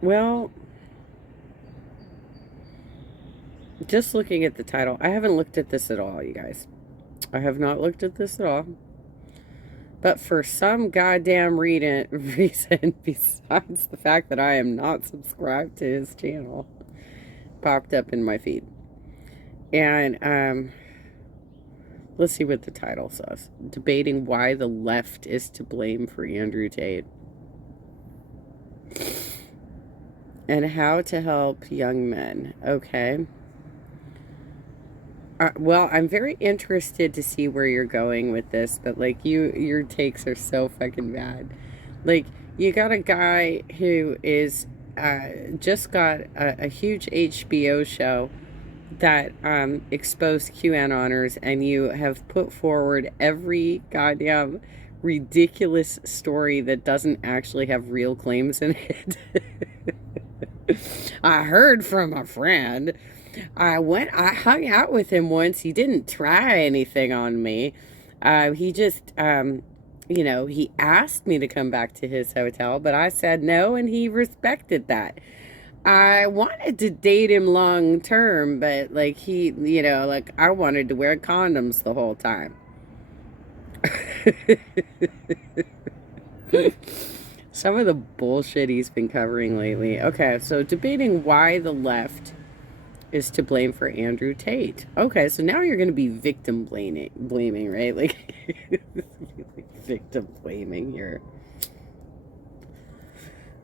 Well, just looking at the title, I haven't looked at this at all, you guys. I have not looked at this at all. But for some goddamn reason, besides the fact that I am not subscribed to his channel, popped up in my feed. And let's see what the title says. Debating why the left is to blame for Andrew Tate. And how to help young men. Okay. Well, I'm very interested to see where you're going with this, but like your takes are so fucking bad. Like, you got a guy who is just got a huge HBO show that exposed QAnoners, and you have put forward every goddamn ridiculous story that doesn't actually have real claims in it. I heard from a friend. I hung out with him once. He didn't try anything on me. He just, he asked me to come back to his hotel, but I said no, and he respected that. I wanted to date him long term, but like I wanted to wear condoms the whole time. Some of the bullshit he's been covering lately. Okay, so debating why the left is to blame for Andrew Tate. Okay, so now you're going to be victim blaming, right? Like, victim blaming here.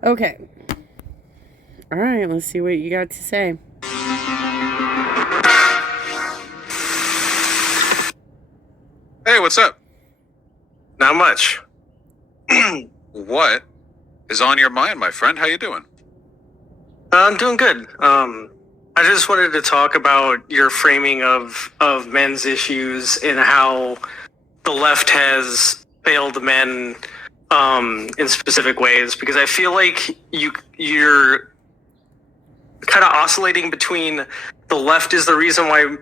Okay. All right, let's see what you got to say. Hey, what's up? Not much. What is on your mind, my friend? How you doing? I'm doing good. I just wanted to talk about your framing of men's issues and how the left has failed men in specific ways, because I feel like you're kind of oscillating between the left is the reason why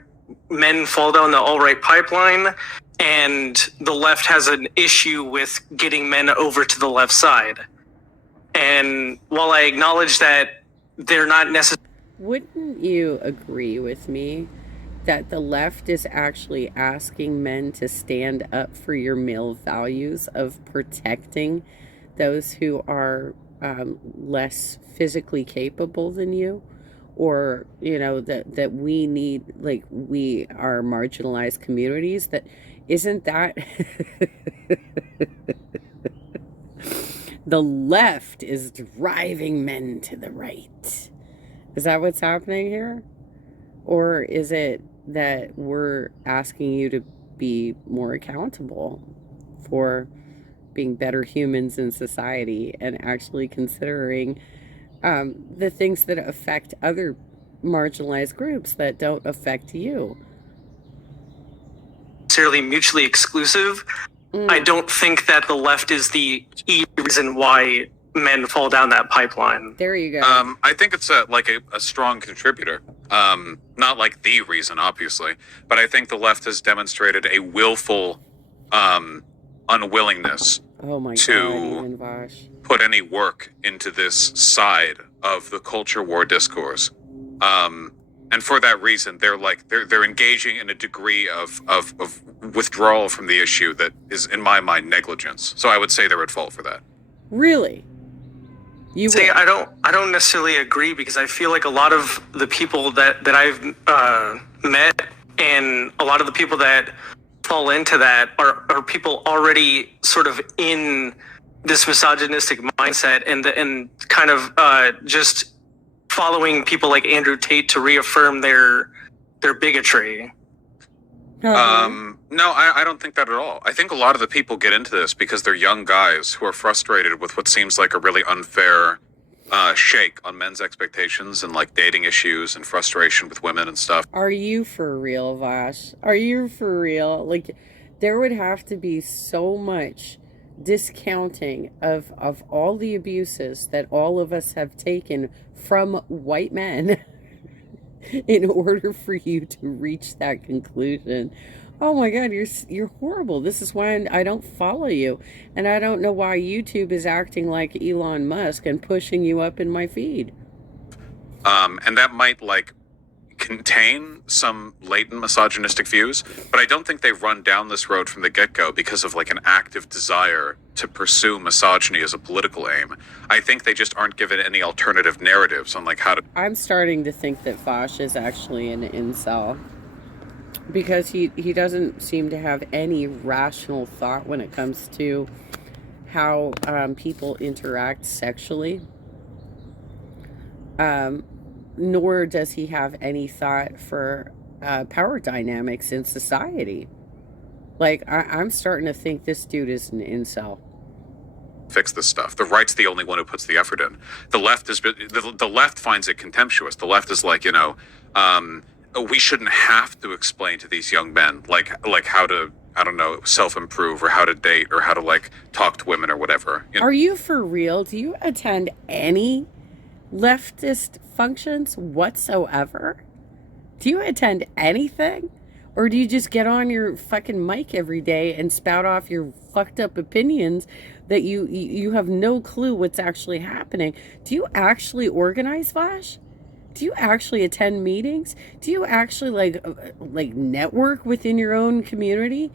men fall down the alt-right pipeline, and the left has an issue with getting men over to the left side. And while I acknowledge that they're not necessarily... Wouldn't you agree with me that the left is actually asking men to stand up for your male values of protecting those who are less physically capable than you? Or, that we need, like, we are marginalized communities? That isn't that... The left is driving men to the right. Is that what's happening here? Or is it that we're asking you to be more accountable for being better humans in society and actually considering the things that affect other marginalized groups that don't affect you? Necessarily mutually exclusive. I don't think that the left is the key reason why men fall down that pipeline. There you go. I think it's a strong contributor. Not like the reason, obviously, but I think the left has demonstrated a willful unwillingness to put any work into this side of the culture war discourse. And for that reason, they're engaging in a degree of withdrawal from the issue that is, in my mind, negligence. So I would say they're at fault for that. Really? I don't necessarily agree, because I feel like a lot of the people that I've met, and a lot of the people that fall into that are people already sort of in this misogynistic mindset, and kind of just following people like Andrew Tate to reaffirm their bigotry. No, I don't think that at all. I think a lot of the people get into this because they're young guys who are frustrated with what seems like a really unfair shake on men's expectations and like dating issues and frustration with women and stuff. Are you for real, Vaush? Are you for real? Like, there would have to be so much discounting of all the abuses that all of us have taken from white men in order for you to reach that conclusion. Oh my God, you're horrible. This is why I don't follow you, and I don't know why YouTube is acting like Elon Musk and pushing you up in my feed. And that might like contain some latent misogynistic views, but I don't think they run down this road from the get-go because of like an active desire to pursue misogyny as a political aim. I think they just aren't given any alternative narratives on like how to. I'm starting to think that Vaush is actually an incel because he doesn't seem to have any rational thought when it comes to how people interact sexually. Nor does he have any thought for power dynamics in society. Like, I'm starting to think this dude is an incel. Fix this stuff. The right's the only one who puts the effort in. The left finds it contemptuous. The left is like, we shouldn't have to explain to these young men like how to, I don't know, self-improve or how to date or how to like talk to women or whatever. Are you for real? Do you attend any leftist functions whatsoever? Do you attend anything? Or do you just get on your fucking mic every day and spout off your fucked up opinions that you have no clue what's actually happening? Do you actually organize, Vaush? Do you actually attend meetings? Do you actually like network within your own community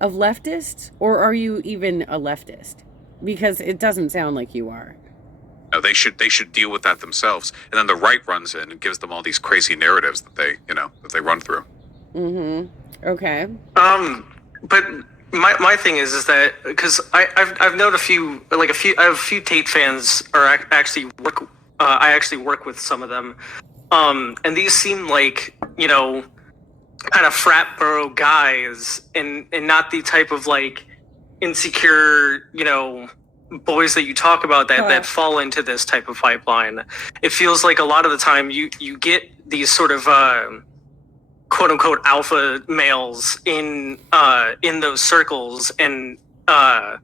of leftists? Or are you even a leftist? Because it doesn't sound like you are. No, they should deal with that themselves. And then the right runs in and gives them all these crazy narratives that they run through. Mm-hmm. Okay. But my thing is that because I've known I have a few Tate fans actually work. I actually work with some of them, and these seem like kind of frat bro guys, and not the type of like insecure boys that you talk about that fall into this type of pipeline. It feels like a lot of the time you get these sort of quote unquote alpha males in those circles, and I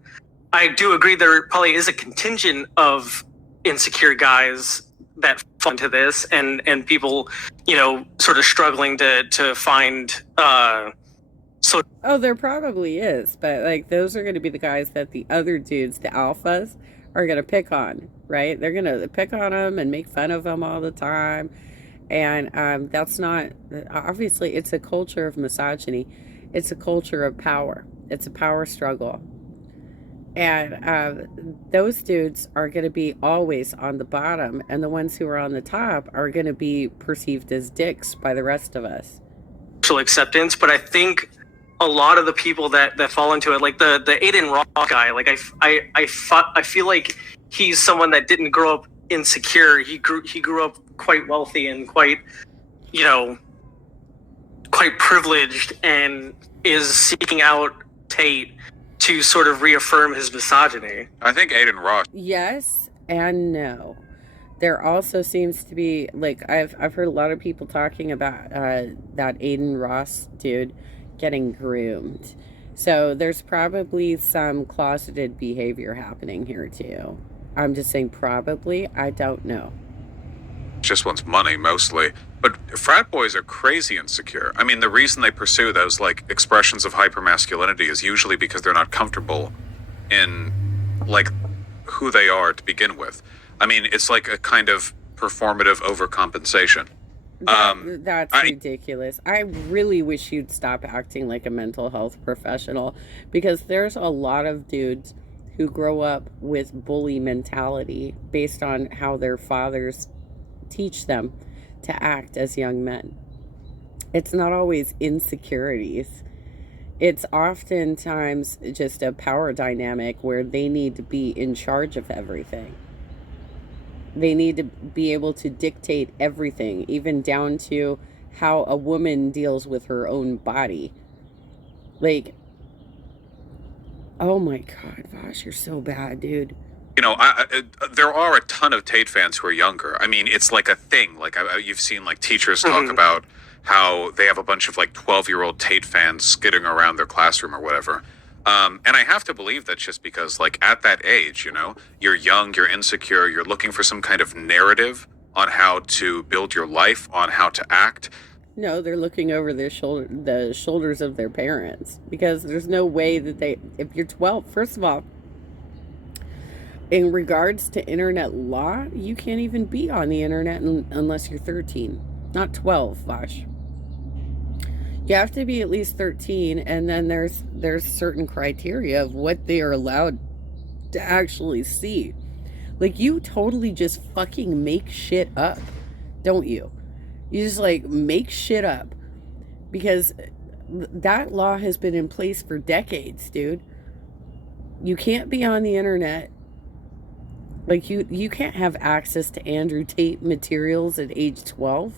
do agree there probably is a contingent of insecure guys that fall into this, and people sort of struggling to find Oh, there probably is, but like those are going to be the guys that the other dudes, the alphas, are going to pick on, right? They're going to pick on them and make fun of them all the time. And that's not, obviously, it's a culture of misogyny. It's a culture of power. It's a power struggle. And those dudes are going to be always on the bottom, and the ones who are on the top are going to be perceived as dicks by the rest of us. Social acceptance, but I think a lot of the people that fall into it, like the Aiden Ross guy, like I feel like he's someone that didn't grow up insecure. He grew up quite wealthy and quite privileged, and is seeking out Tate to sort of reaffirm his misogyny. I think Aiden Ross. Yes and no. There also seems to be like I've heard a lot of people talking about that Aiden Ross dude getting groomed. So there's probably some closeted behavior happening here too. I'm just saying probably. I don't know. Just wants money mostly. But frat boys are crazy insecure. I mean, the reason they pursue those like expressions of hypermasculinity is usually because they're not comfortable in like who they are to begin with. I mean, it's like a kind of performative overcompensation. That's ridiculous. I really wish you'd stop acting like a mental health professional, because there's a lot of dudes who grow up with bully mentality based on how their fathers teach them to act as young men. It's not always insecurities. It's oftentimes just a power dynamic where they need to be in charge of everything. They need to be able to dictate everything, even down to how a woman deals with her own body. Like, oh my God, Vaush, you're so bad, dude. There are a ton of Tate fans who are younger. I mean, it's like a thing. Like you've seen like teachers talk about how they have a bunch of like 12-year-old Tate fans skidding around their classroom or whatever. And I have to believe that's just because like at that age, you're young, you're insecure, you're looking for some kind of narrative on how to build your life, on how to act. No, they're looking over their shoulder, the shoulders of their parents, because there's no way that they. If you're 12, first of all, in regards to internet law, you can't even be on the internet unless you're 13, not 12, Vaush. You have to be at least 13, and then there's certain criteria of what they are allowed to actually see. Like, you totally just fucking make shit up, don't you? You just like make shit up, because that law has been in place for decades, dude. You can't be on the internet. Like, you can't have access to Andrew Tate materials at age 12.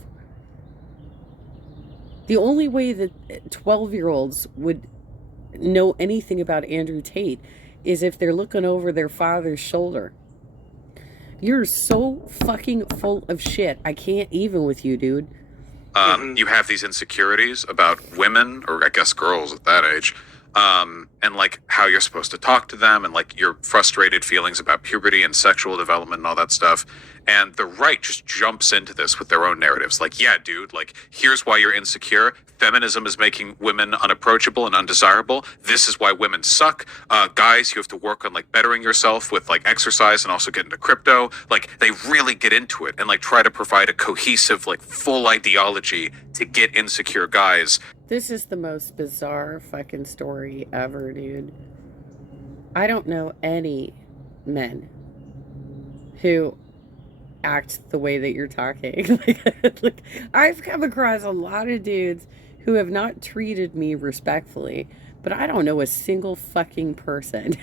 The only way that 12-year-olds would know anything about Andrew Tate is if they're looking over their father's shoulder. You're so fucking full of shit. I can't even with you, dude. You have these insecurities about women, or I guess girls at that age, and like how you're supposed to talk to them, and like your frustrated feelings about puberty and sexual development and all that stuff. And the right just jumps into this with their own narratives. Like, yeah, dude, like, here's why you're insecure. Feminism is making women unapproachable and undesirable. This is why women suck. Guys, you have to work on like bettering yourself with like exercise and also get into crypto. Like, they really get into it and like try to provide a cohesive, like full ideology to get insecure guys. This is the most bizarre fucking story ever, dude. I don't know any men who act the way that you're talking. Like, I've come across a lot of dudes who have not treated me respectfully, but I don't know a single fucking person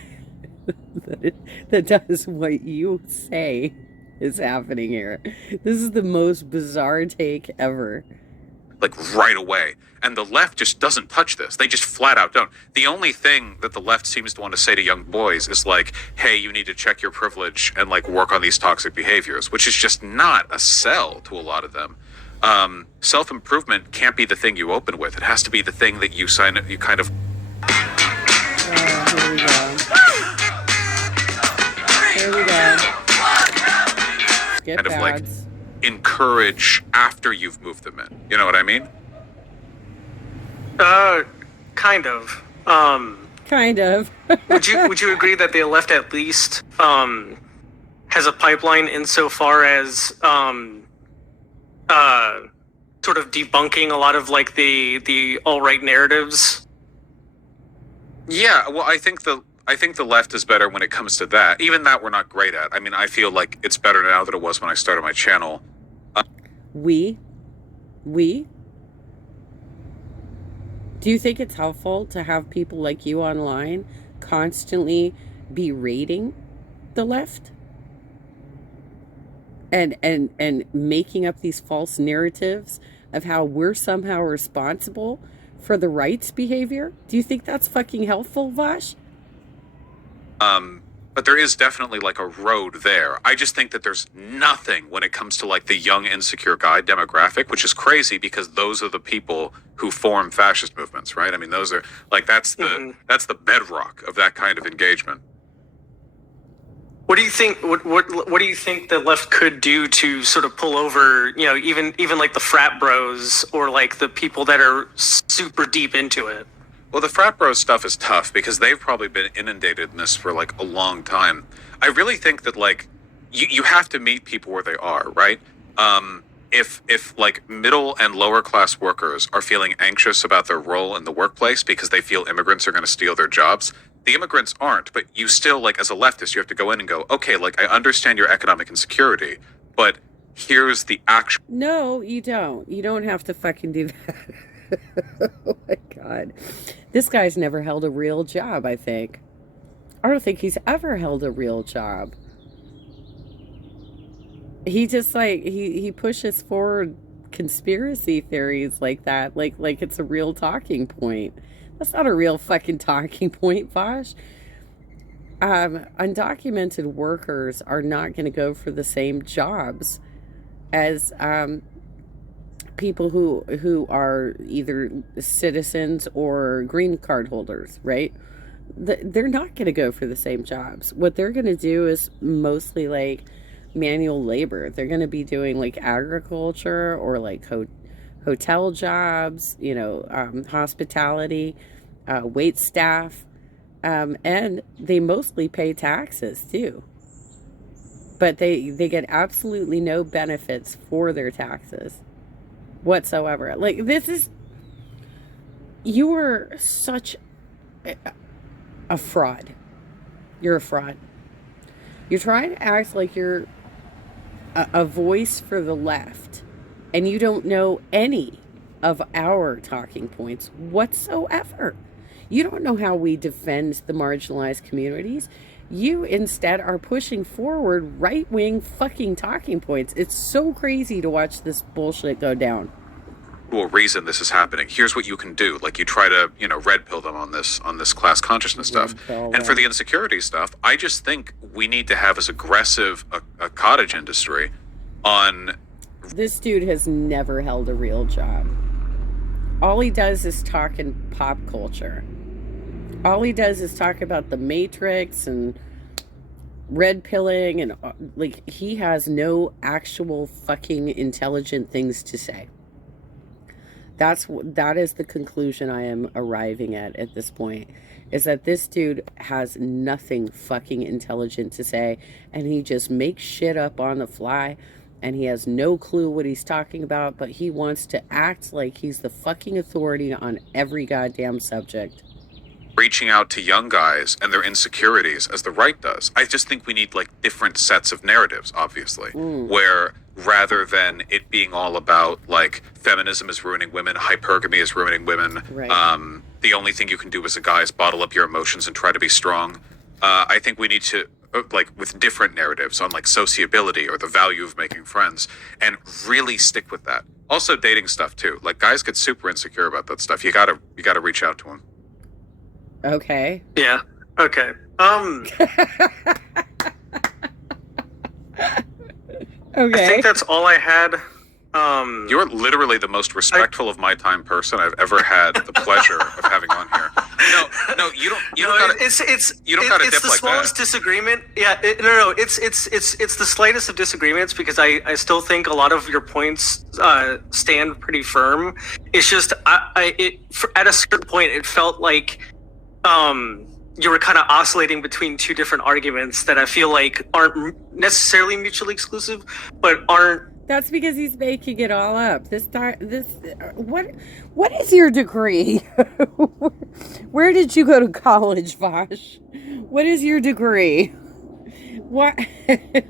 that does what you say is happening here. This is the most bizarre take ever. Like, right away. And the left just doesn't touch this. They just flat out don't. The only thing that the left seems to want to say to young boys is like, hey, you need to check your privilege and like work on these toxic behaviors, which is just not a sell to a lot of them. Self-improvement can't be the thing you open with. It has to be the thing that you kind of... Here we go. Here we go. Get kind of like pads. encourage after you've moved them in. You know what I mean? Kind of. Kind of. Would you agree that the left at least has a pipeline insofar as sort of debunking a lot of like the alt-right narratives? Yeah, well, I think the left is better when it comes to that. Even that we're not great at. I mean, I feel like it's better now than it was when I started my channel. We? Do you think it's helpful to have people like you online constantly berating the left? And making up these false narratives of how we're somehow responsible for the right's behavior? Do you think that's fucking helpful, Vaush? But there is definitely like a road there. I just think that there's nothing when it comes to like the young insecure guy demographic, which is crazy because those are the people who form fascist movements, right? I mean, those are like, that's the bedrock of that kind of engagement. What do you think? What do you think the left could do to sort of pull over, you know, even like the frat bros or like the people that are super deep into it? Well, the frat bros stuff is tough because they've probably been inundated in this for like a long time. I really think that like you have to meet people where they are, right? If like middle and lower class workers are feeling anxious about their role in the workplace because they feel immigrants are going to steal their jobs, the immigrants aren't, but you still, like, as a leftist, you have to go in and go, okay, like, I understand your economic insecurity, but here's the actual... No, you don't. You don't have to fucking do that. Oh my God. This guy's never held a real job, I think. I don't think he's ever held a real job. He just, like, he pushes forward conspiracy theories like that, like it's a real talking point. That's not a real fucking talking point, Vaush. Undocumented workers are not going to go for the same jobs as people who are either citizens or green card holders, right? They're not going to go for the same jobs. What they're going to do is mostly like manual labor. They're going to be doing like agriculture or like hotel jobs, hospitality, wait staff, and they mostly pay taxes too. But they get absolutely no benefits for their taxes whatsoever. Like, you are such a fraud. You're a fraud. You're trying to act like you're a voice for the left, and you don't know any of our talking points whatsoever. You don't know how we defend the marginalized communities. You instead are pushing forward right-wing fucking talking points. It's so crazy to watch this bullshit go down. Reason this is happening. Here's what you can do. Like, you try to, red pill them on this class consciousness stuff. And for the insecurity stuff, I just think we need to have as aggressive a cottage industry on. This dude has never held a real job. All he does is talk in pop culture. All he does is talk about the Matrix and red pilling, and like, he has no actual fucking intelligent things to say. That is the conclusion I am arriving at this point, is that this dude has nothing fucking intelligent to say, and he just makes shit up on the fly, and he has no clue what he's talking about, but he wants to act like he's the fucking authority on every goddamn subject. Reaching out to young guys and their insecurities as the right does. I just think we need, like, different sets of narratives, obviously, where rather than it being all about, like, feminism is ruining women, hypergamy is ruining women, right. The only thing you can do as a guy is bottle up your emotions and try to be strong. I think we need to, like, with different narratives on, like, sociability or the value of making friends, and really stick with that. Also dating stuff too. Like, guys get super insecure about that stuff. You gotta reach out to them. Okay. Yeah. Okay. Okay. I think that's all I had. You're literally the most respectful of my time person I've ever had the pleasure of having on here. No, you don't gotta. It's dip the like smallest that. Disagreement. Yeah, it's the slightest of disagreements, because I still think a lot of your points stand pretty firm. It's just at a certain point it felt like you were kind of oscillating between two different arguments that I feel like aren't necessarily mutually exclusive, but aren't. That's because he's making it all up. What is your degree? Where did you go to college, Vaush? What is your degree? Why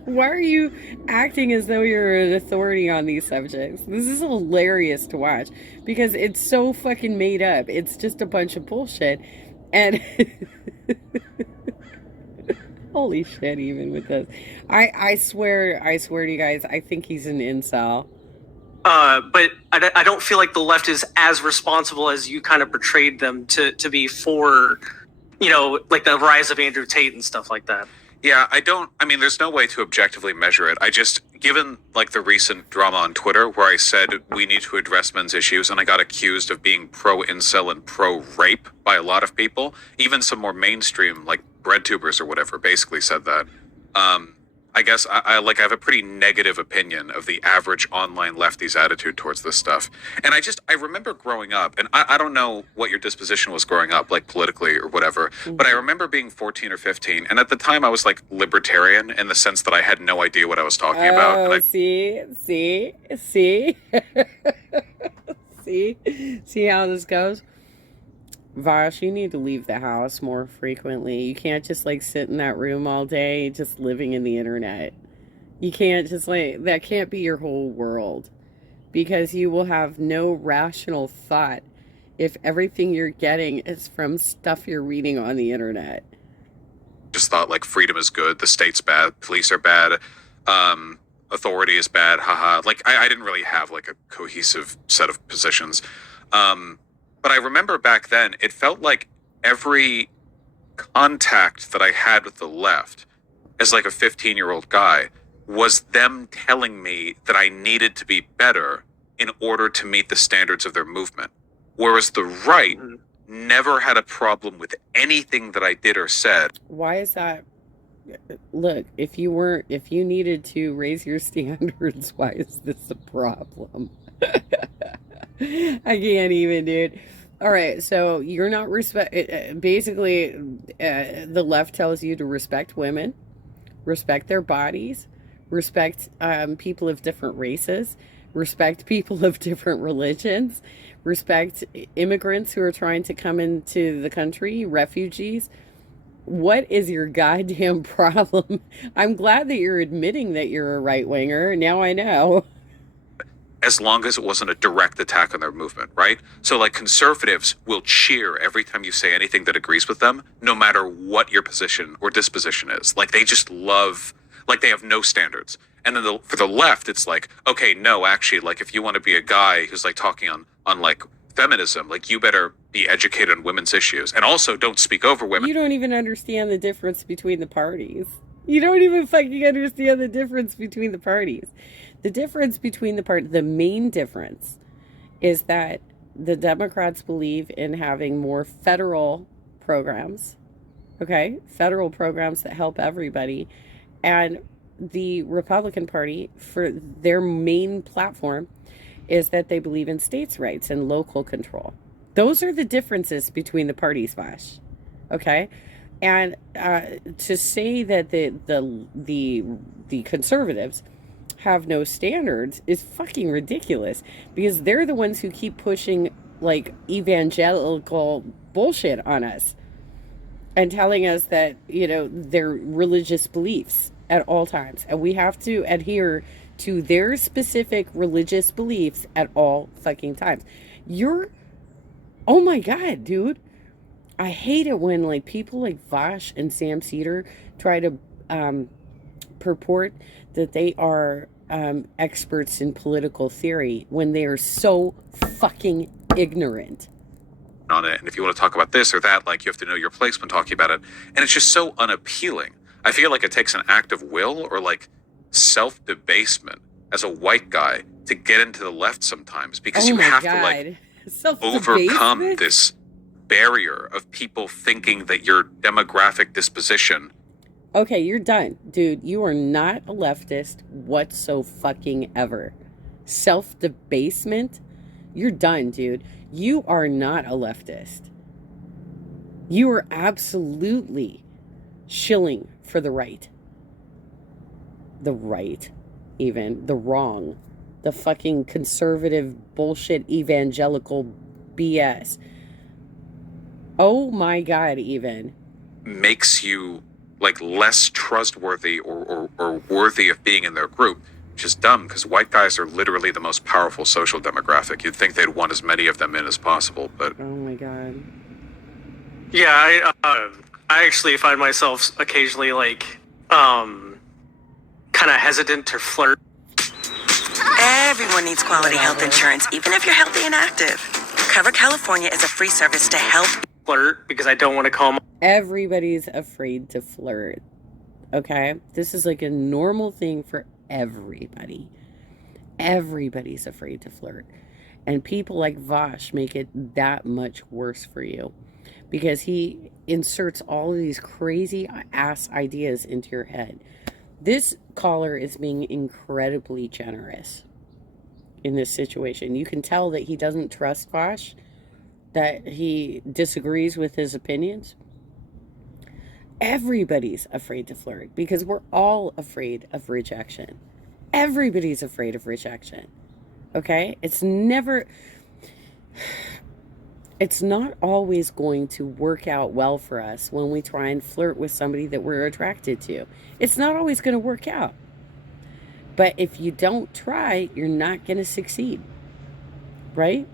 are you acting as though you're an authority on these subjects? This is hilarious to watch, because it's so fucking made up. It's just a bunch of bullshit. And holy shit, even with this. I swear to you guys, I think he's an incel. But I don't feel like the left is as responsible as you kind of portrayed them to be for, like the rise of Andrew Tate and stuff like that. Yeah, there's no way to objectively measure it. Given like the recent drama on Twitter where I said we need to address men's issues, and I got accused of being pro-incel and pro-rape by a lot of people, even some more mainstream, like breadtubers or whatever, basically said that. I guess I have a pretty negative opinion of the average online lefty's attitude towards this stuff. And I remember growing up, and I don't know what your disposition was growing up, like politically or whatever, but I remember being 14 or 15, and at the time I was like libertarian in the sense that I had no idea what I was talking about. And see? See how this goes? Vaush, you need to leave the house more frequently. You can't just like sit in that room all day just living in the internet. You can't just that can't be your whole world, because you will have no rational thought if everything you're getting is from stuff you're reading on the internet. Just thought like freedom is good, the state's bad, police are bad, authority is bad, haha. Like I didn't really have like a cohesive set of positions. But I remember back then, it felt like every contact that I had with the left as like a 15-year-old guy was them telling me that I needed to be better in order to meet the standards of their movement. Whereas the right never had a problem with anything that I did or said. Why is that? Look, if you needed to raise your standards, why is this a problem? I can't even, dude. All right, so you're not basically, the left tells you to respect women, respect their bodies, respect people of different races, respect people of different religions, respect immigrants who are trying to come into the country, refugees. What is your goddamn problem? I'm glad that you're admitting that you're a right winger. Now I know. As long as it wasn't a direct attack on their movement, right? So like conservatives will cheer every time you say anything that agrees with them, no matter what your position or disposition is. Like they just love, like they have no standards. And then for the left, it's like, okay, no, actually, like if you want to be a guy who's like talking on like feminism, like you better be educated on women's issues. And also don't speak over women. You don't even understand the difference between the parties. You don't even fucking understand the difference between the parties. The difference between the main difference is that the Democrats believe in having more federal programs, okay? Federal programs that help everybody. And the Republican Party, for their main platform, is that they believe in states' rights and local control. Those are the differences between the parties, Vaush, okay? And to say that the conservatives have no standards is fucking ridiculous, because they're the ones who keep pushing like evangelical bullshit on us and telling us that, you know, their religious beliefs at all times, and we have to adhere to their specific religious beliefs at all fucking times. Oh my god, dude, I hate it when like people like Vaush and Sam Cedar try to purport that they are experts in political theory when they are so fucking ignorant on it. And if you want to talk about this or that, like you have to know your place when talking about it. And it's just so unappealing. I feel like it takes an act of will or like self-debasement as a white guy to get into the left sometimes, because you have to like overcome this barrier of people thinking that your demographic disposition. Okay, you're done, dude. You are not a leftist whatsoever. Self-debasement? You're done, dude. You are not a leftist. You are absolutely shilling for the right. The right, even. The wrong. The fucking conservative bullshit evangelical BS. Oh my god, even. Makes you like less trustworthy or worthy of being in their group, which is dumb, because white guys are literally the most powerful social demographic. You'd think they'd want as many of them in as possible, but oh my god. Yeah, I actually find myself occasionally like kind of hesitant to flirt. Everyone needs quality health insurance, even if you're healthy and active. Cover California is a free service to help flirt, because I don't want to call Everybody's afraid to flirt. Okay? This is like a normal thing for everybody. Everybody's afraid to flirt. And people like Vaush make it that much worse for you, because he inserts all of these crazy ass ideas into your head. This caller is being incredibly generous in this situation. You can tell that he doesn't trust Vaush, that he disagrees with his opinions. Everybody's afraid to flirt, because we're all afraid of rejection. Everybody's afraid of rejection. Okay? It's not always going to work out well for us when we try and flirt with somebody that we're attracted to. It's not always going to work out. But if you don't try, you're not going to succeed. Right?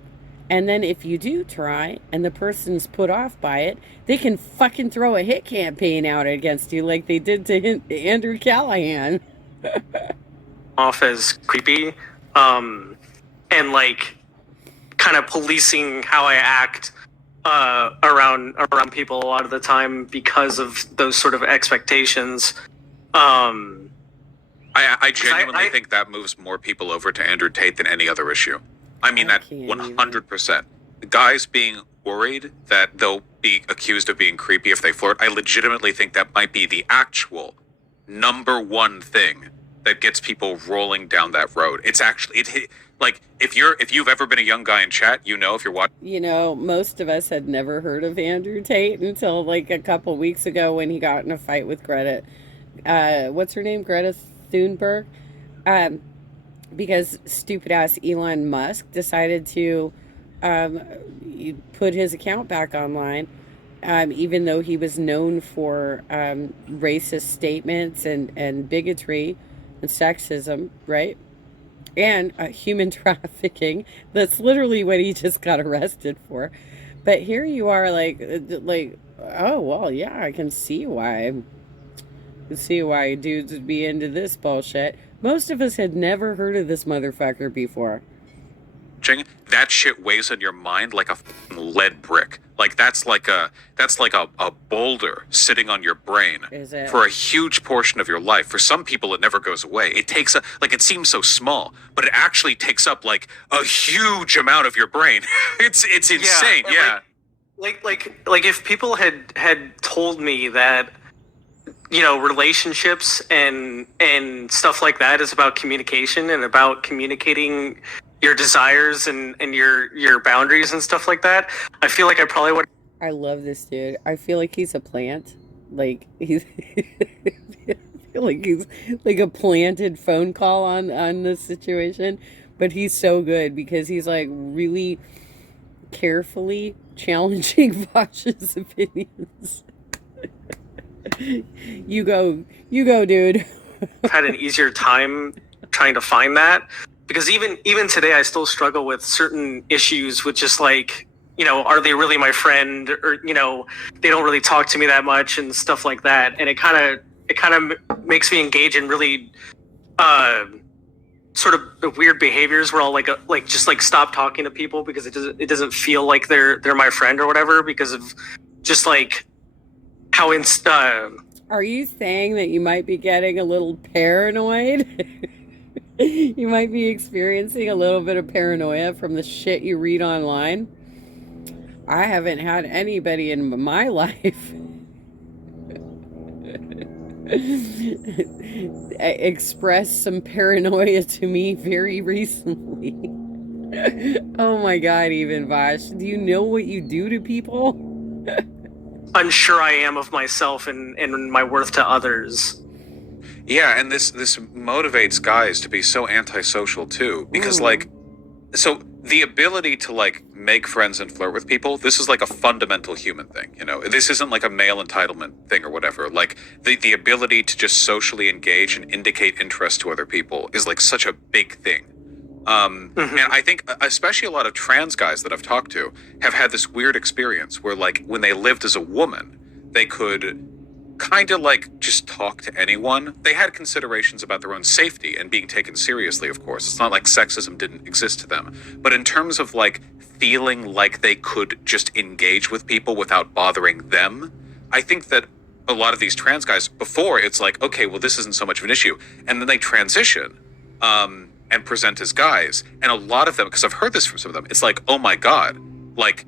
And then if you do try and the person's put off by it, they can fucking throw a hit campaign out against you like they did to Andrew Callahan. off as creepy, and like kind of policing how I act around people a lot of the time because of those sort of expectations. I genuinely think that moves more people over to Andrew Tate than any other issue. I mean that 100%. The guys being worried that they'll be accused of being creepy if they flirt, I legitimately think that might be the actual number one thing that gets people rolling down that road. It's actually, Like if you've ever been a young guy in chat, you know if you're watching. You know, most of us had never heard of Andrew Tate until like a couple weeks ago when he got in a fight with Greta. What's her name? Greta Thunberg. Um, because stupid ass Elon Musk decided to um, put his account back online, even though he was known for racist statements and bigotry and sexism, right? And human trafficking. That's literally what he just got arrested for. But here you are, oh well, yeah, I can see why. See why dudes would be into this bullshit. Most of us had never heard of this motherfucker before. That shit weighs on your mind like a lead brick. Like that's like a boulder sitting on your brain Is it? for a huge portion of your life. For some people, it never goes away. It takes it seems so small, but it actually takes up like a huge amount of your brain. It's insane. Yeah. Like if people had told me that, you know, relationships and stuff like that is about communication and about communicating your desires and your boundaries and stuff like that, I feel like I probably would. I love this dude. I feel like he's a plant. Like he's I feel like he's like a planted phone call on this situation, but he's so good because he's like really carefully challenging Vaush's opinions. You go, dude. I've had an easier time trying to find that, because even today I still struggle with certain issues with just like, you know, are they really my friend, or, you know, they don't really talk to me that much and stuff like that, and it kind of makes me engage in really sort of weird behaviors where I'll like just like stop talking to people because it doesn't feel like they're my friend or whatever, because of just like how Are you saying that you might be getting a little paranoid? You might be experiencing a little bit of paranoia from the shit you read online. I haven't had anybody in my life express some paranoia to me very recently. Oh my god, even Vaush, do you know what you do to people? unsure I am of myself and my worth to others. Yeah, and this motivates guys to be so antisocial too, because like, so the ability to like make friends and flirt with people, this is like a fundamental human thing, you know. This isn't like a male entitlement thing or whatever. Like the ability to just socially engage and indicate interest to other people is like such a big thing. And I think especially a lot of trans guys that I've talked to have had this weird experience where like when they lived as a woman, they could kind of like just talk to anyone. They had considerations about their own safety and being taken seriously, of course. It's not like sexism didn't exist to them. But in terms of like feeling like they could just engage with people without bothering them, I think that a lot of these trans guys, before it's like, okay, well, this isn't so much of an issue. And then they transition and present as guys. And a lot of them, because I've heard this from some of them, it's like, oh my God, like,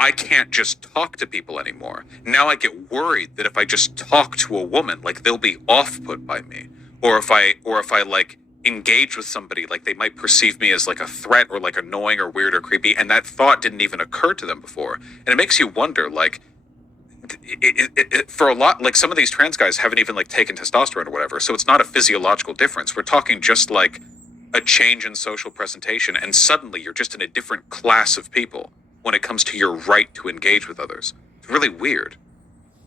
I can't just talk to people anymore. Now I get worried that if I just talk to a woman, like they'll be off put by me. Or if I like engage with somebody, like they might perceive me as like a threat or like annoying or weird or creepy. And that thought didn't even occur to them before. And it makes you wonder, like, for a lot, like some of these trans guys haven't even like taken testosterone or whatever. So it's not a physiological difference. We're talking just like a change in social presentation. And suddenly you're just in a different class of people when it comes to your right to engage with others. It's really weird.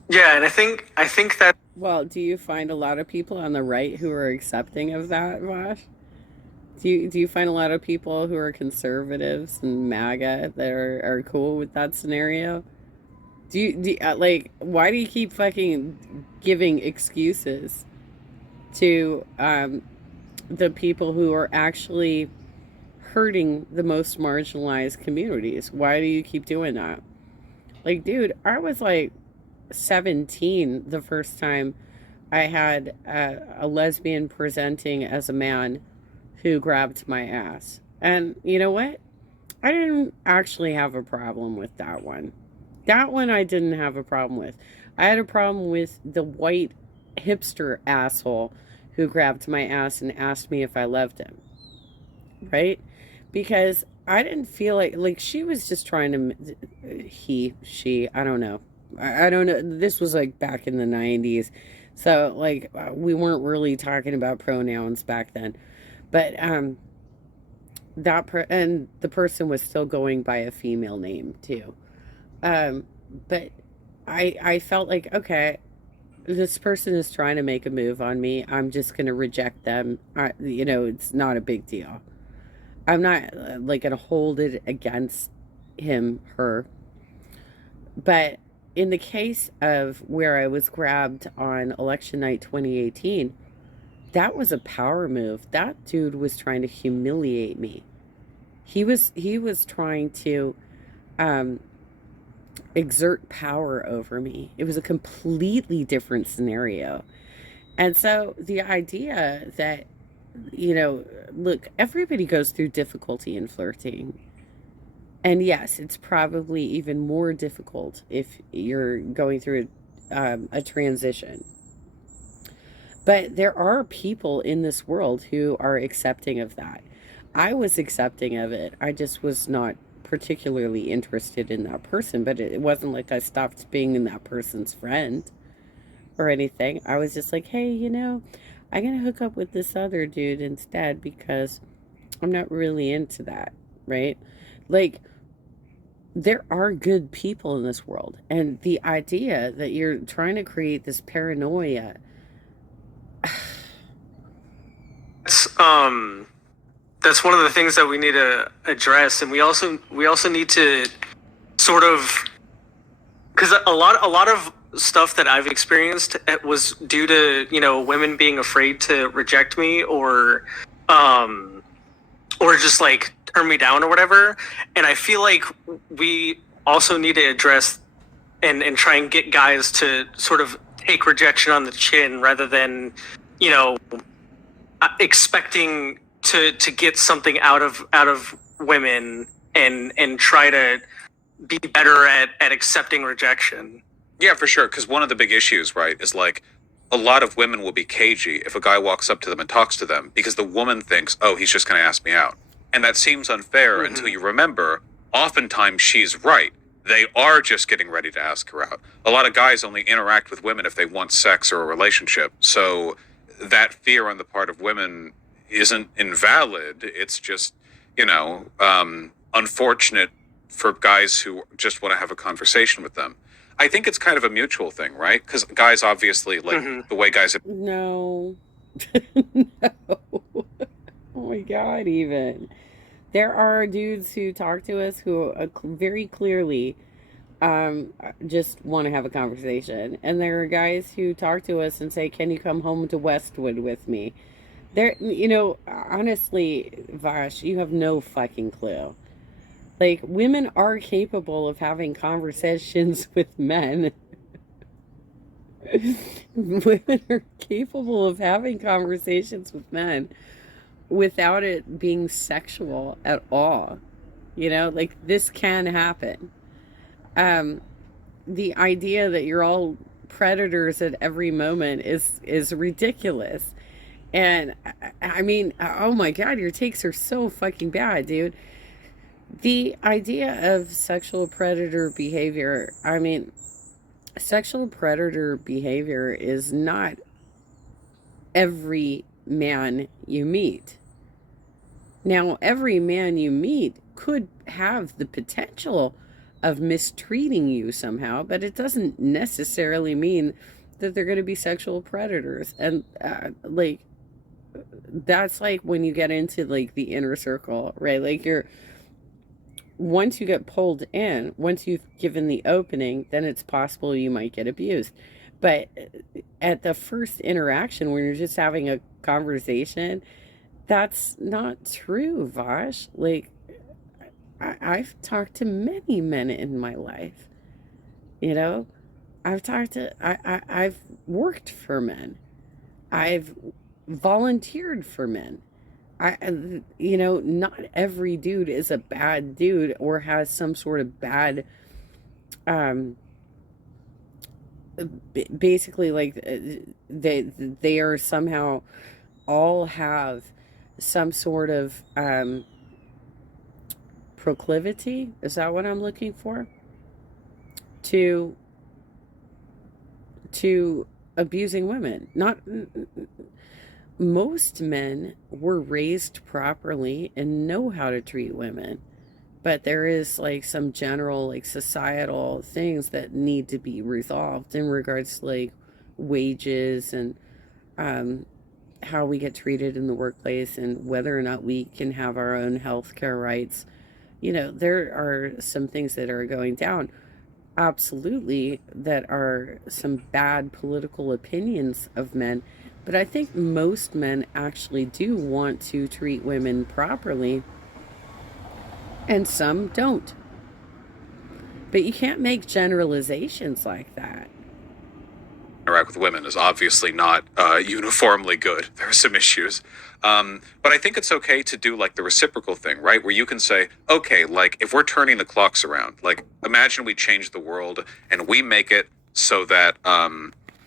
Yeah, and I think that. Well, do you find a lot of people on the right who are accepting of that, Vaush? Do you find a lot of people who are conservatives and MAGA that are cool with that scenario? Like, why do you keep fucking giving excuses to the people who are actually hurting the most marginalized communities? Why do you keep doing that? Like, dude, I was like 17 the first time I had a lesbian presenting as a man who grabbed my ass. And you know what? I didn't actually have a problem with that one. That one I didn't have a problem with. I had a problem with the white hipster asshole who grabbed my ass and asked me if I loved him. Right? because I didn't feel like she was just trying to she I don't know. I don't know. This was like back in the 90s. So like we weren't really talking about pronouns back then. But and the person was still going by a female name too. But I felt like, okay, this person is trying to make a move on me. I'm just going to reject them. It's not a big deal. I'm not like going to hold it against him, her. But in the case of where I was grabbed on election night 2018, that was a power move. That dude was trying to humiliate me. He was trying to um, exert power over me. It was a completely different scenario. And so the idea that, look, everybody goes through difficulty in flirting. And yes, it's probably even more difficult if you're going through a transition. But there are people in this world who are accepting of that. I was accepting of it. I just was not particularly interested in that person, but it wasn't like I stopped being that person's friend or anything. I was just like, hey, I'm going to hook up with this other dude instead because I'm not really into that, right? Like, there are good people in this world. And the idea that you're trying to create this paranoia. That's one of the things that we need to address, and we also need to sort of, because a lot of stuff that I've experienced was due to women being afraid to reject me or just like turn me down or whatever, and I feel like we also need to address and try and get guys to sort of take rejection on the chin rather than expecting to get something out of women and try to be better at accepting rejection. Yeah, for sure. Because one of the big issues, right, is like a lot of women will be cagey if a guy walks up to them and talks to them because the woman thinks, oh, he's just going to ask me out. And that seems unfair until you remember, oftentimes she's right. They are just getting ready to ask her out. A lot of guys only interact with women if they want sex or a relationship. So that fear on the part of women isn't invalid. It's just, unfortunate for guys who just want to have a conversation with them. I think it's kind of a mutual thing, right? Because guys obviously, like the way guys have... No. No. Oh my God, even. There are dudes who talk to us who very clearly just want to have a conversation. And there are guys who talk to us and say, can you come home to Westwood with me? There, honestly, Vaush, you have no fucking clue. Like, women are capable of having conversations with men. Women are capable of having conversations with men without it being sexual at all. Like, this can happen. The idea that you're all predators at every moment is ridiculous. And I mean, oh my God, your takes are so fucking bad, dude. The idea of sexual predator behavior, I mean, sexual predator behavior is not every man you meet. Now, every man you meet could have the potential of mistreating you somehow, but it doesn't necessarily mean that they're going to be sexual predators. And that's like when you get into like the inner circle, right? Like once you get pulled in, once you've given the opening, then it's possible you might get abused. But at the first interaction, when you're just having a conversation, that's not true, Vaush. Like, I've talked to many men in my life. I've worked for men. I've volunteered for men. Not every dude is a bad dude or has some sort of bad, basically, like, they are somehow all have some sort of proclivity, is that what I'm looking for? To abusing women. Not most men were raised properly and know how to treat women. But there is like some general like societal things that need to be resolved in regards to like wages and how we get treated in the workplace and whether or not we can have our own health care rights. There are some things that are going down. Absolutely, that are some bad political opinions of men. But I think most men actually do want to treat women properly, and some don't. But you can't make generalizations like that. Interact with women is obviously not uniformly good. There are some issues. But I think it's okay to do like the reciprocal thing, right? Where you can say, okay, like if we're turning the clocks around, like imagine we change the world and we make it so that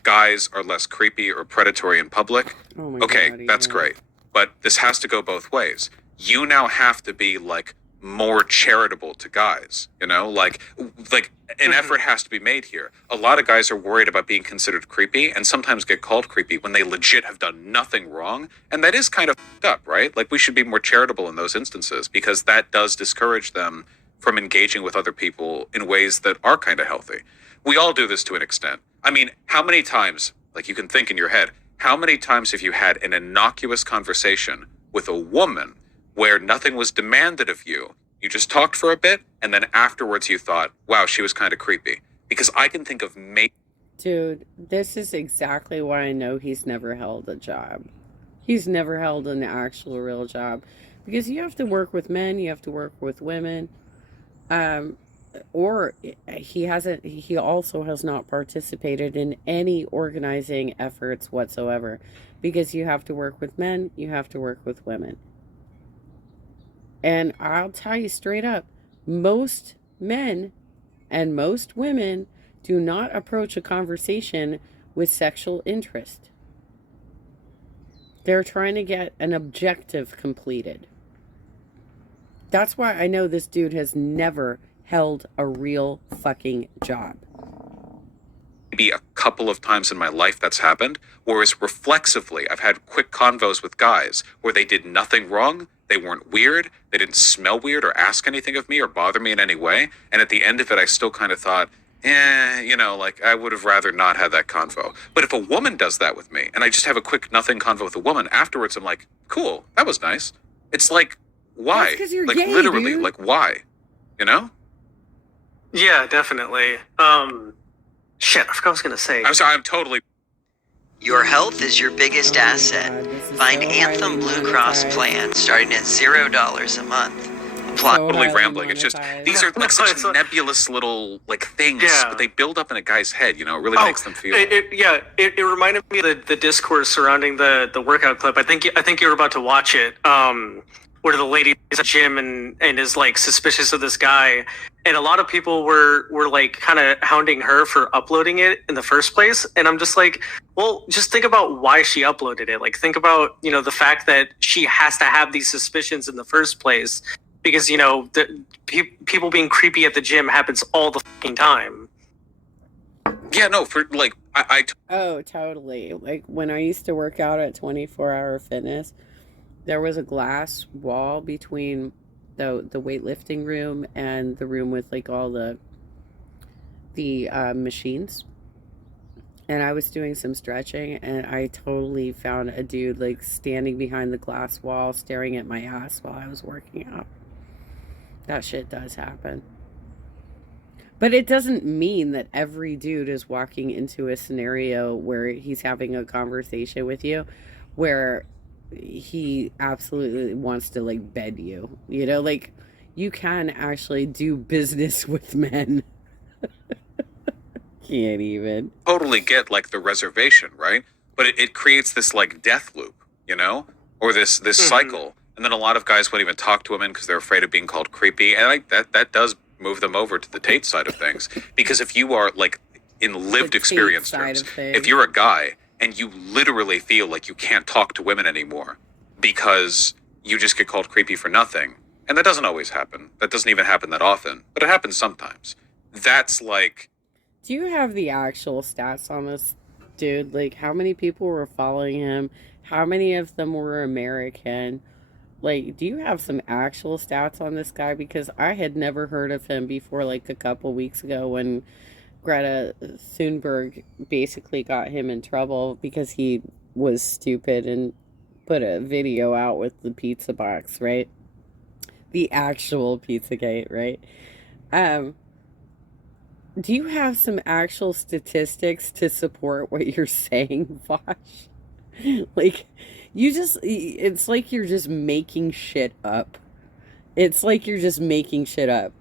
guys are less creepy or predatory in public. Oh my Okay, God, that's yeah. great. But this has to go both ways. You now have to be like more charitable to guys, like an effort has to be made here. A lot of guys are worried about being considered creepy and sometimes get called creepy when they legit have done nothing wrong. And that is kind of fucked up, right? Like we should be more charitable in those instances because that does discourage them from engaging with other people in ways that are kind of healthy. We all do this to an extent. I mean, how many times, like you can think in your head, how many times have you had an innocuous conversation with a woman where nothing was demanded of you? You just talked for a bit, and then afterwards you thought, wow, she was kind of creepy. Because I can think of Dude, this is exactly why I know he's never held a job. He's never held an actual real job. Because you have to work with men, you have to work with women. Or he also has not participated in any organizing efforts whatsoever. Because you have to work with men, you have to work with women. And I'll tell you straight up, most men and most women do not approach a conversation with sexual interest. They're trying to get an objective completed. That's why I know this dude has never held a real fucking job. maybe a couple of times in my life that's happened, whereas reflexively, I've had quick convos with guys where they did nothing wrong, they weren't weird, they didn't smell weird or ask anything of me or bother me in any way, and at the end of it, I still kind of thought, like I would have rather not had that convo. But if a woman does that with me, and I just have a quick nothing convo with a woman, afterwards I'm like, cool, that was nice. It's like, why? That's 'cause you're like gay, literally, dude. like why? You know? Yeah, definitely. Shit, I forgot what I was gonna say. I'm sorry, I'm totally Your health is your biggest Oh my asset. God, this is Find so Anthem highly Blue Cross monetized. plan starting at $0 a month. Apply. So totally highly rambling. It's just monetized. these are like No, such it's not- nebulous little like things, Yeah. but they build up in a guy's head. You know, it really Oh, makes them feel. It reminded me of the discourse surrounding the workout clip. I think you were about to watch it. Where the lady is at the gym and is like suspicious of this guy, and a lot of people were like kind of hounding her for uploading it in the first place. And I'm just like, well, just think about why she uploaded it. Like, think about the fact that she has to have these suspicions in the first place because people being creepy at the gym happens all the fucking time. Yeah, no, for like Oh, totally. Like when I used to work out at 24 Hour Fitness, there was a glass wall between the weightlifting room and the room with like all the machines. And I was doing some stretching and I totally found a dude like standing behind the glass wall staring at my ass while I was working out. That shit does happen. But it doesn't mean that every dude is walking into a scenario where he's having a conversation with you where he absolutely wants to like bed you. Like you can actually do business with men. Can't even. totally get like the reservation, right? But it creates this like death loop, or this cycle. And then a lot of guys won't even talk to women because they're afraid of being called creepy. And like that does move them over to the Tate side of things. Because if you are like in lived The experience Tate side terms, of things. if you're a guy and you literally feel like you can't talk to women anymore because you just get called creepy for nothing, and that doesn't always happen. That doesn't even happen that often, but it happens sometimes. That's like, Do you have the actual stats on this dude? Like, how many people were following him? How many of them were American? Like, do you have some actual stats on this guy? Because I had never heard of him before, like, a couple weeks ago when Greta Thunberg basically got him in trouble because he was stupid and put a video out with the pizza box, right? The actual Pizzagate, right? Um, do you have some actual statistics to support what you're saying, Vosh? Like, it's like you're just making shit up. It's like you're just making shit up.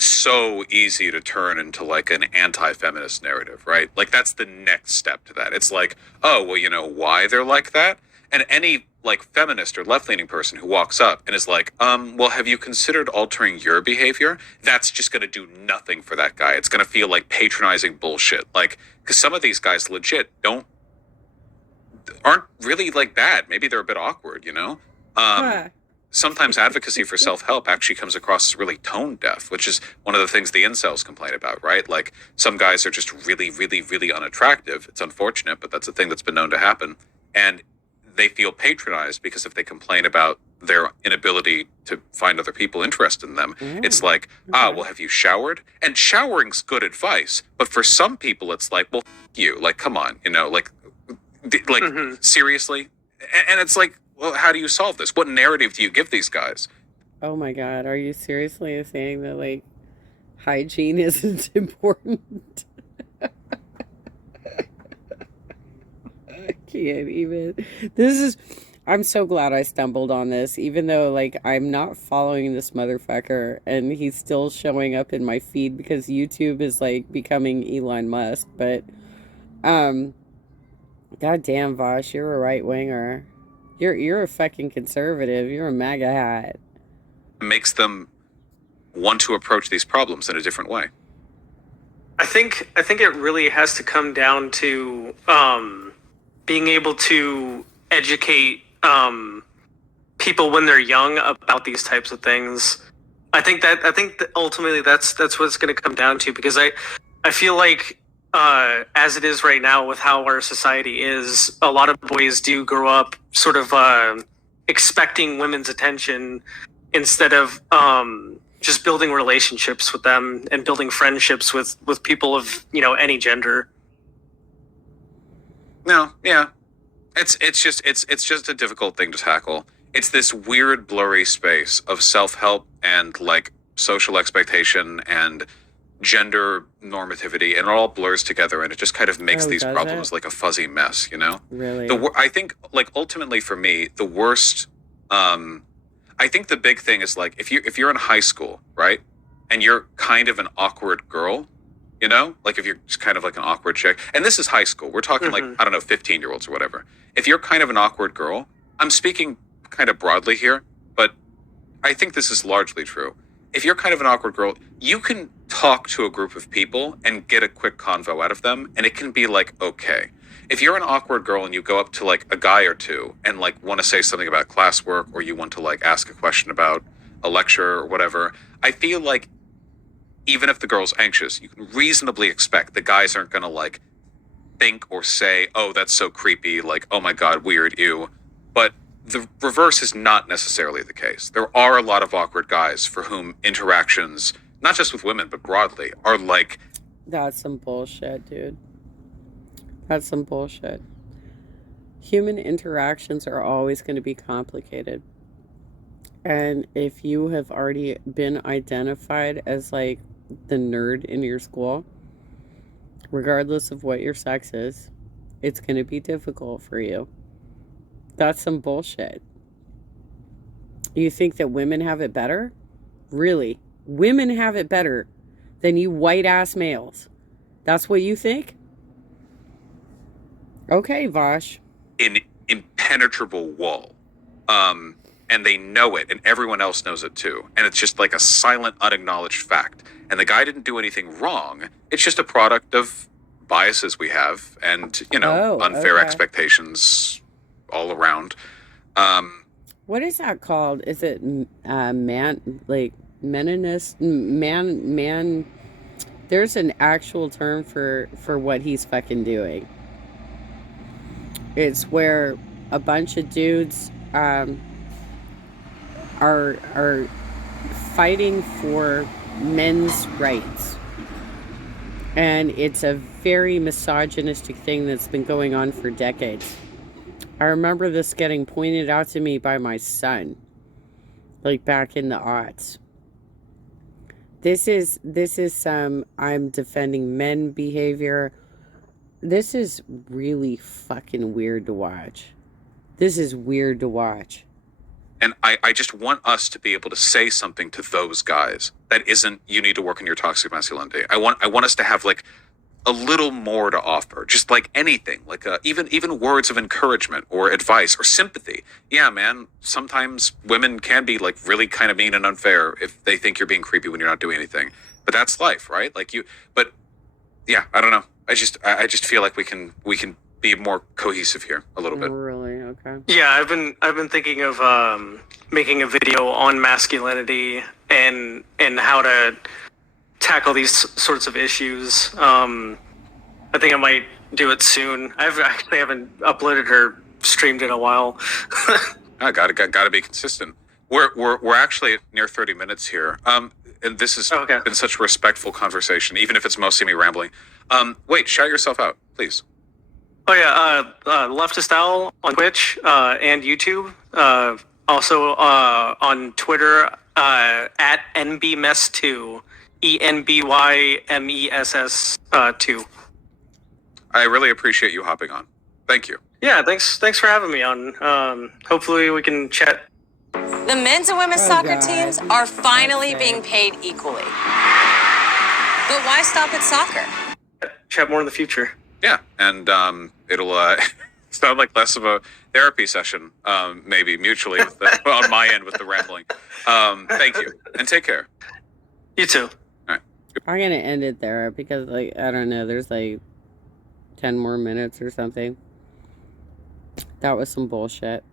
so easy to turn into like an anti-feminist narrative, right? Like that's the next step to that. It's like, oh, well, you know why they're like that? And any like feminist or left-leaning person who walks up and is like, well, have you considered altering your behavior? That's just going to do nothing for that guy. It's going to feel like patronizing bullshit. Like, because some of these guys legit aren't really like bad. Maybe they're a bit awkward, you know? Huh. Sometimes advocacy for self-help actually comes across as really tone deaf, which is one of the things the incels complain about, right? Like some guys are just really, really, really unattractive. It's unfortunate, but that's a thing that's been known to happen. And they feel patronized because if they complain about their inability to find other people interested in them, it's like, well, have you showered? And showering's good advice, but for some people it's like, well, you, like, come on, you know, like seriously? And it's like, well, how do you solve this? What narrative do you give these guys? Oh my God, are you seriously saying that, like, hygiene isn't important? I can't even. I'm so glad I stumbled on this, even though, like, I'm not following this motherfucker, and he's still showing up in my feed because YouTube is, like, becoming Elon Musk, but, goddamn, Vaush, you're a right-winger. You're a fucking conservative. You're a MAGA hat. It makes them want to approach these problems in a different way. I think it really has to come down to being able to educate people when they're young about these types of things. I think that ultimately that's what it's going to come down to, because I feel like as it is right now with how our society is, a lot of boys do grow up sort of expecting women's attention instead of just building relationships with them and building friendships with people of, you know, any gender. No, yeah. It's just a difficult thing to tackle. It's this weird blurry space of self-help and like social expectation and gender normativity, and it all blurs together, and it just kind of makes these problems like a fuzzy mess, you know? Really? I think, like, ultimately for me, the worst, I think the big thing is, like, if you're in high school, right, and you're kind of an awkward girl, you know? Like, if you're just kind of like an awkward chick, and this is high school, we're talking, like, I don't know, 15-year-olds or whatever. If you're kind of an awkward girl, I'm speaking kind of broadly here, but I think this is largely true. If you're kind of an awkward girl, you can talk to a group of people and get a quick convo out of them, and it can be like, okay. If you're an awkward girl and you go up to like a guy or two and like want to say something about classwork, or you want to like ask a question about a lecture or whatever, I feel like even if the girl's anxious, you can reasonably expect the guys aren't going to like think or say, oh, that's so creepy, like, oh my God, weird, ew. But the reverse is not necessarily the case. There are a lot of awkward guys for whom interactions, not just with women, but broadly, are like... That's some bullshit, dude. That's some bullshit. Human interactions are always going to be complicated. And if you have already been identified as, like, the nerd in your school, regardless of what your sex is, it's going to be difficult for you. That's some bullshit. You think that women have it better? Really? Women have it better than you white-ass males? That's what you think? Okay, Vaush. An impenetrable wall. And they know it, and everyone else knows it too. And it's just like a silent, unacknowledged fact. And the guy didn't do anything wrong. It's just a product of biases we have and, you know, unfair expectations all around. What is that called? Is it meninist man? There's an actual term for what he's fucking doing. It's where a bunch of dudes are fighting for men's rights. And it's a very misogynistic thing that's been going on for decades. I remember this getting pointed out to me by my son, like back in the aughts. This is some I'm defending men behavior. This is really fucking weird to watch. This is weird to watch. And I just want us to be able to say something to those guys that isn't, you need to work on your toxic masculinity. I want us to have like a little more to offer, just like anything, like even words of encouragement or advice or sympathy. Yeah, man, sometimes women can be like really kind of mean and unfair if they think you're being creepy when you're not doing anything. But that's life, right? But yeah, I don't know. I just feel like we can be more cohesive here a little bit. Really? Okay. Yeah, I've been thinking of making a video on masculinity and how to tackle these sorts of issues. I think I might do it soon. I actually haven't uploaded or streamed in a while. I gotta be consistent. We're actually near 30 minutes here. And this has been such a respectful conversation, even if it's mostly me rambling. Wait, shout yourself out, please. Oh yeah, Leftist Owl on Twitch and YouTube. Also on Twitter at NBMess2, ENBYMESS2. I really appreciate you hopping on. Thank you. Yeah, thanks for having me on. Hopefully we can chat. The men's and women's soccer teams are finally being paid equally. But why stop at soccer? Chat more in the future. Yeah, and it'll sound like less of a therapy session, maybe mutually on my end with the rambling. Thank you, and take care. You too. All right. I'm gonna end it there because, like, I don't know, there's like 10 more minutes or something. That was some bullshit.